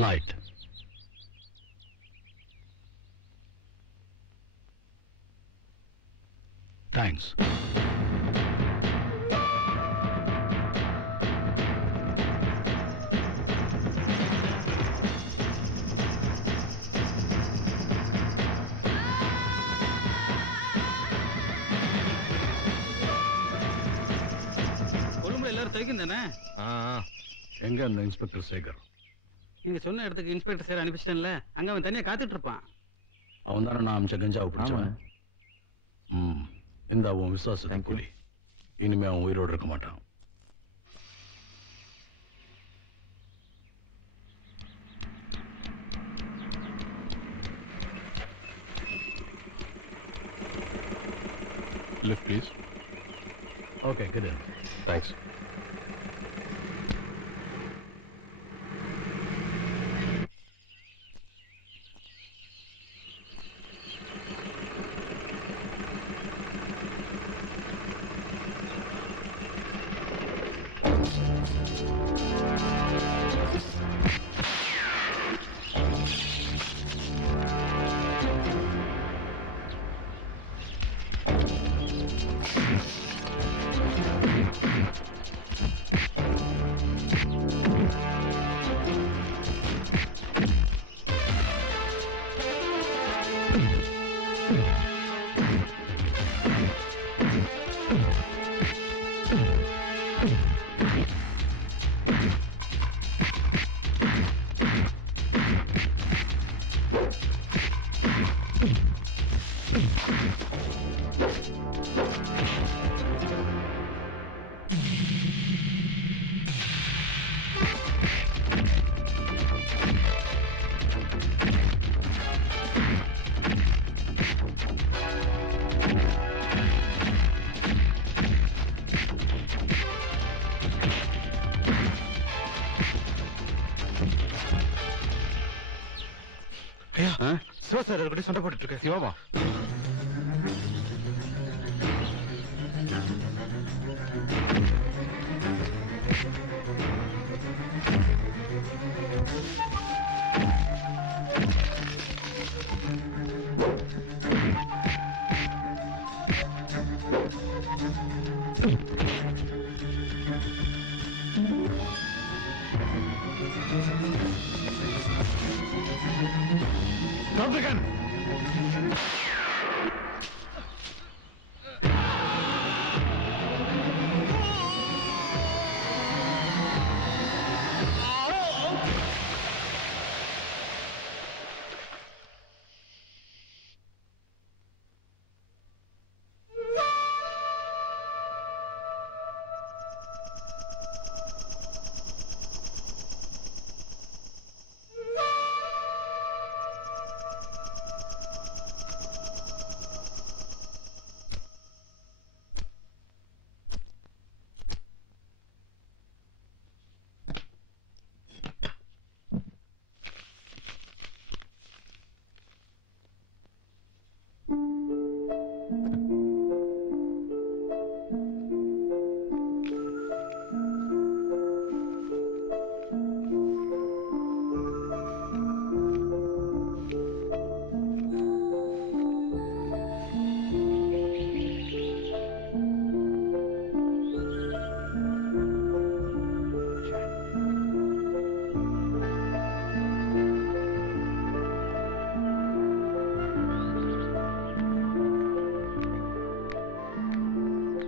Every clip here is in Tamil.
லைட். தேங்க்ஸ். எங்க அந்த இன்ஸ்பெக்டர் சேகர்? நீங்க சொன்ன இடத்துக்கு இன்ஸ்பெக்டர் சார் அனுப்பிச்சிட்டேன்ல, அங்க அவன் தனியா காத்துட்டு இருப்பான். அவன் தானே நான் அமிச்ச கஞ்சாவை பிடிச்சவன். இந்த அவன் விசுவாசத்தின் கூலி. இனிமே அவன் உயிரோடு இருக்க மாட்டான். Lift, please. Okay, get in. Thanks. Siva sir கூட சண்டை போட்டுட்டு இருக்க. சிவாவா? Drop the gun!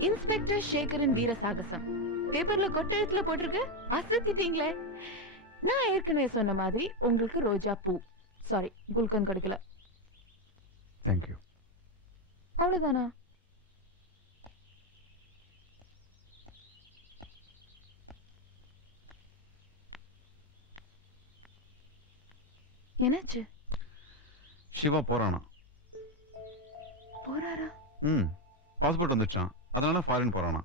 இன்ஸ்பெக்டர் சேகரின் வீர சாகசம் பேப்பர்ல கொட்டெழுத்துல போட்டிருக்கு. அசத்திட்டீங்களே. நான் ஏற்கனவே சொன்ன மாதிரி உங்களுக்கு ரோஜா பூ, சாரி குல்கன் கிடைக்கல. தேங்க்யூ. அவ்வளவுதானா? என்னாச்சு? சிவா போறானா? போறாரா? பாஸ்போர்ட் வந்துச்சான், அதனால ஃபாரின் போறானா.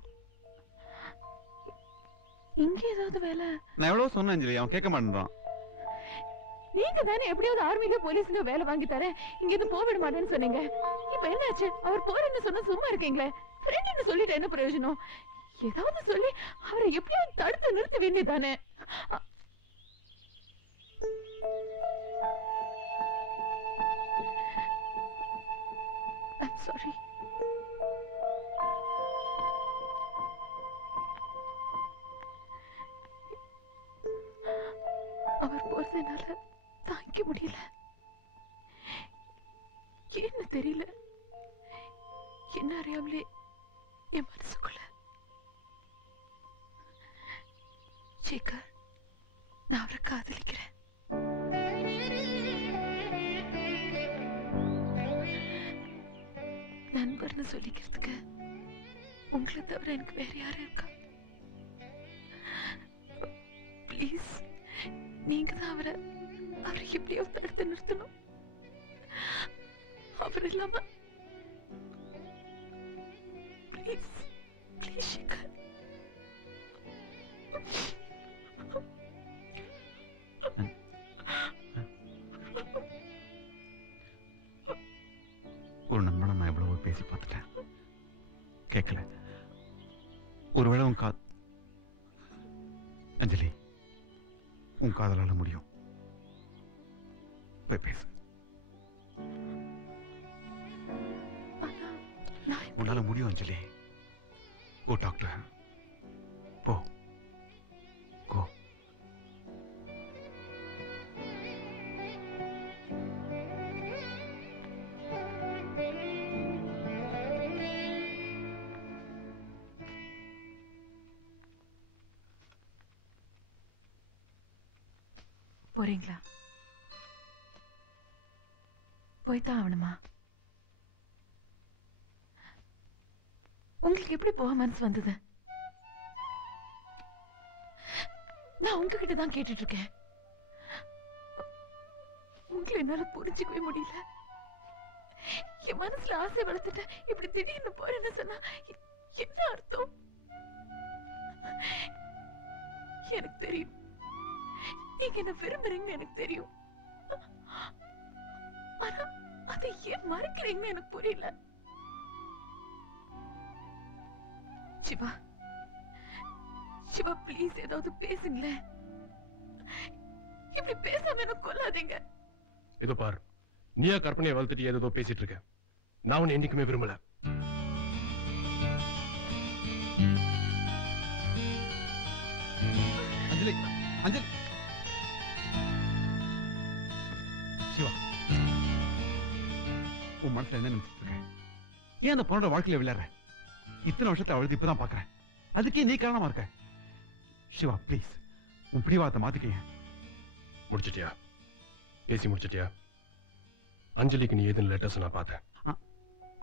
இங்க ஏதாவது வேலை? நான் எவ்வளவு சொன்னேன் அஞ்சலி, அவன் கேட்க மாட்டேன்றான். நீங்க தானே எப்படியாவது ஆர்மில போலீஸ்ல வேலை வாங்கி தரேன், இங்க இருந்து போவிட மாட்டேன்னு சொன்னீங்க. இப்ப என்னாச்சு? அவர் போறேன்னு சொன்னா சும்மா இருக்கீங்களே. ஃப்ரெண்ட்னு சொல்லிட்டு என்ன பிரயோஜனம்? ஏதாவது சொல்லி அவரை எப்படியாவது தடுத்து நிறுத்த வேண்டியதானே. அவர் போறத என்னால தாங்கிக்க முடியல. என்ன தெரியல, என்ன அறியாமலே என் மனசுக்குள்ள சேகர், நான் அவரை காதலிக்கிறேன். நண்பர்னு சொல்லிக்கிறதுக்கு உங்களை தவிர எனக்கு வேற யாரும் இருக்கா? ப்ளீஸ், நீங்க தான் அவரை எப்படியோ தடுத்து நிறுத்தணும். அவர் இல்லாம ப்ளீஸ் ப்ளீஸ் சேகர். ஒரு நண்பனை நான் எவ்வளவோ பேசி பார்த்துட்டேன், கேட்கல. ஒருவேளை உன் அஞ்சலி, உன் காதலால முடியும். போய் பேசு. உன்னால முடியும் Anjali. Go talk to her. போ, கோ. போறீங்களா? போய்தான் ஆகணுமா? உங்களுக்கு எப்படி போக மனசு வந்தது? நான் உங்ககிட்ட தான் கேட்டுட்டு இருக்கேன். உங்களை என்னால புரிஞ்சுக்கவே முடியல. என் மனசுல ஆசை வளர்த்துட்டேன், இப்படி திடீர்னு போறேன்னு சொன்னா என்ன அர்த்தம்? எனக்கு தெரியும் நீங்க என்ன விரும்புறீங்கன்னு எனக்கு தெரியும். ஆனா அதை ஏன் மறைக்கிறீங்கன்னு எனக்கு புரியல. சிவா, சிவா ப்ளீஸ் ஏதாவது பேசுங்களேன். இப்படி பேசாம என்ன கொல்லாதீங்க. இதோ பார், நீயா கற்பனையை வளர்த்துட்டு ஏதோ பேசிட்டு இருக்க. நான் உன்னை என்னைக்குமே விரும்பல. அஞ்சலி, அஞ்சலி, சிவா, உன் மனசுல என்ன நினைச்சிட்டு இருக்க? ஏன் அந்த பொண்ணோட வாழ்க்கையில விளையாடுற? இத்தனை வருஷத்துல அழுது இப்பதான் பாக்குறேன். அதுக்கே நீ காரணமா இருக்க. சிவா ப்ளீஸ், உன் பிடிவாதத்தை மாத்திக்க. முடிச்சிட்டியா? பேசி முடிச்சிட்டியா? அஞ்சலிக்கு நீ ஏதுன்னு லெட்டர்ஸ் நான் பார்த்தேன்.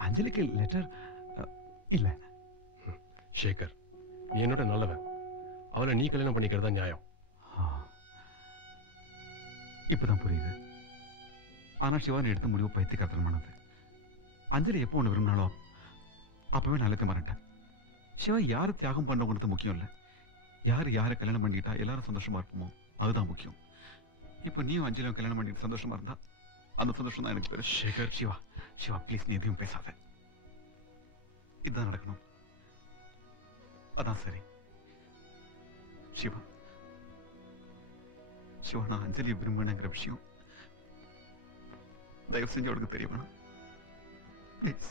அஞ்சலிக்கு லெட்டர் இல்ல. சேகர், நீ என்னோட நல்லவன். அவளை நீ கல்யாணம் பண்ணிக்கிறதா நியாயம். இப்பதான் புரியுது. ஆனா சிவா நீ எடுத்த முடிவு பைத்தியக்காரத்தனமானது. அஞ்சலி எப்போ ஒண்ணு விரும்பினாலும் அப்பவே நான் எல்லாத்தையும் மறந்துட்டேன். சிவா யாரு தியாகம் பண்றவங்கிறது முக்கியம் இல்ல, யாரு யாரை கல்யாணம் பண்ணிக்கிட்டா எல்லாரும் சந்தோஷமா இருப்போமோ அதுதான் முக்கியம். இப்போ நீயும் அஞ்சலியும் கல்யாணம் பண்ணிட்டு சந்தோஷமா இருந்தா அந்த சந்தோஷம் தான் எனக்கு பெருசு. சேகர், சிவா, சிவா ப்ளீஸ், நீ எதையும் பேசாத. இதுதான் நடக்கணும், அதான் சரி. சிவா, சிவா, நான் அஞ்சலியை விரும்பினங்கிற விஷயம் தயவு செஞ்சு அவளுக்கு தெரிய வேணாம் ப்ளீஸ்.